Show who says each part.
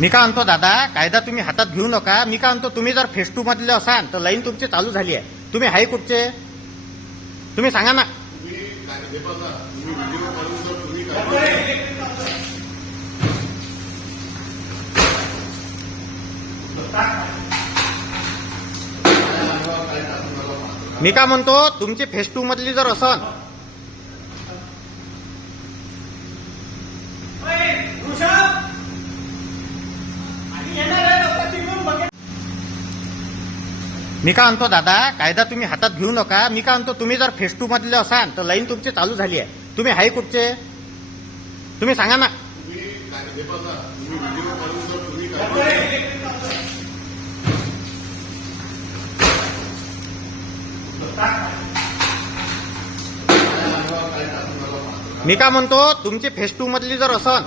Speaker 1: मी का म्हणतो दादा कायदा तुम्ही हातात घेऊ नका. मी काय म्हणतो तुम्ही जर फेस टू मधले असाल तर लाईन तुमची चालू झाली आहे. तुम्ही हाय कुठचे? तुम्ही सांगा ना. मी का म्हणतो तुमची फेस टू मधली जर असन मी काय म्हणतो दादा कायदा तुम्ही हातात घेऊ नका. मी काय म्हणतो तुम्ही जर फेस टू मधले असाल तर लाईन तुमची चालू झाली आहे. तुम्ही हाय कुठचे? तुम्ही सांगा ना. मी काय म्हणतो तुमची फेस टू मधली जर असन